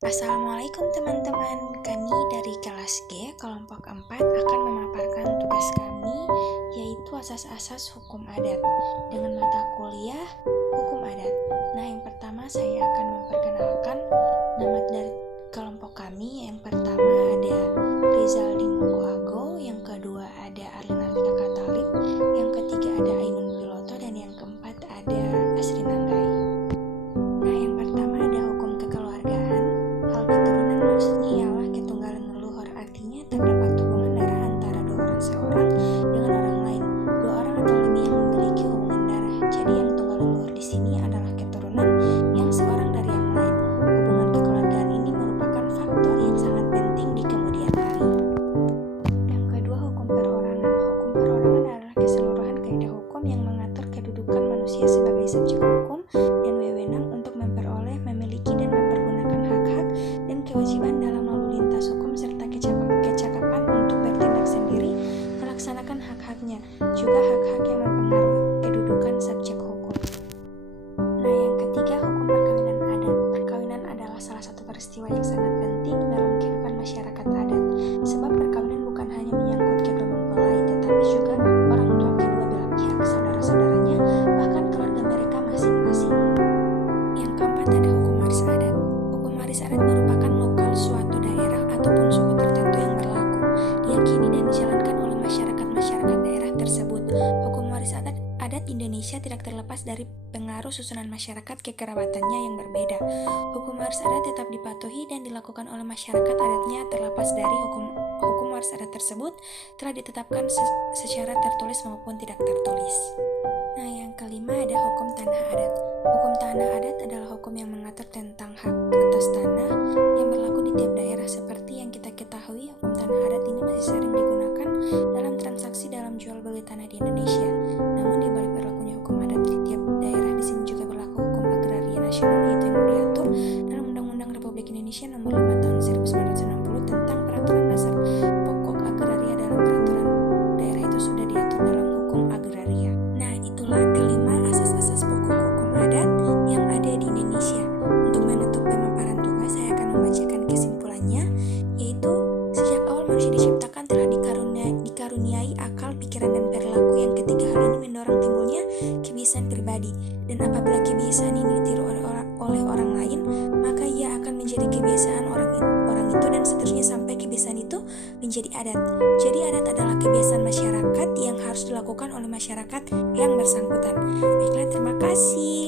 Assalamualaikum teman-teman, kami dari kelas G, kelompok 4 akan memaparkan tugas kami, yaitu asas-asas hukum adat dengan mata kuliah hukum adat. Nah, yang pertama saya akan memperkenalkan nama dari kelompok kami. Yang pertama ada Rizaldi Monggoago, yang kedua ada Arlina Rika Katalip, yang ketiga ada Ainun Piloto, dan yang keempat ada Asri Nanggai. Nah, yang pertama ada hukum kekeluargaan. Hal keturunan maksudnya ialah ketunggalan leluhur, artinya terdapat hubungan darah antara dua orang seorang dengan orang lain, dua orang atau lebih yang memiliki hubungan darah. Jadi yang tunggal leluhur di sini adalah keturunan yang seorang dari yang lain. Hubungan kekeluargaan ini merupakan faktor yang sangat penting di kemudian hari. Yang kedua, hukum perorangan. Hukum perorangan adalah keseluruhan kaidah hukum yang mengatur kedudukan manusia sebagai subjek hukum dan wewenang untuk memperoleh, memiliki, dan mempergunakan hak-hak dan kewajiban dalam lalu lintas hukum serta kecakapan untuk bertindak sendiri melaksanakan hak-haknya, juga hak-hak yang mempengaruhi kedudukan subjek hukum. Nah, yang ketiga, hukum perkawinan adat. Perkawinan adalah salah satu peristiwa yang sangat penting dalam kehidupan masyarakat adat, sebab perkawinan bukan hanya menyangkut kedua mempelai, tetapi juga orang tua kedua belah pihak, saudara-saudaranya, bahkan keluarga mereka masing-masing. Yang keempat ada hukum waris adat. Hukum waris adat merupakan lokal suatu daerah ataupun suku tertentu yang berlaku, diyakini dan dijalankan oleh masyarakat daerah tersebut. Hukum waris adat Indonesia tidak terlepas dari pengaruh susunan masyarakat kekerabatannya yang berbeda. Hukum waris adat tetap dipatuhi dan dilakukan oleh masyarakat adatnya terlepas dari hukum waris adat tersebut telah ditetapkan secara tertulis maupun tidak tertulis. Nah, yang kelima ada hukum tanah adat. Hukum tanah adat adalah hukum yang mengatur tentang hak atas tanah yang berlaku di tiap daerah. Seperti yang kita ketahui, hukum tanah adat ini masih sering digunakan dalam transaksi dalam jual beli tanah di Indonesia. Namun di balik berlakunya hukum adat di tiap daerah, di sini juga berlaku hukum agraria nasional, yaitu yang diatur dalam Undang-Undang Republik Indonesia Nomor 5 Tahun 1960 tentang peraturan dasar pokok agraria. Dalam peraturan daerah itu sudah diatur dalam hukum agraria. Nah, itulah kelima asas-asas pokok hukum adat yang ada di Indonesia. Untuk menutup pemaparan tugas, saya akan membacakan kesimpulannya, yaitu sejak awal manusia diciptakan telah dikaruniai akal, pikiran, dan perilaku. Yang ketiga, hal ini mendorong timbulnya kebiasaan pribadi, dan apabila kebiasaan ini ditiru oleh orang lain, maka ia akan menjadi kebiasaan orang itu, dan seterusnya sampai kebiasaan itu menjadi adat. Jadi adat adalah kebiasaan masyarakat yang harus dilakukan oleh masyarakat yang bersangkutan. Baiklah, terima kasih.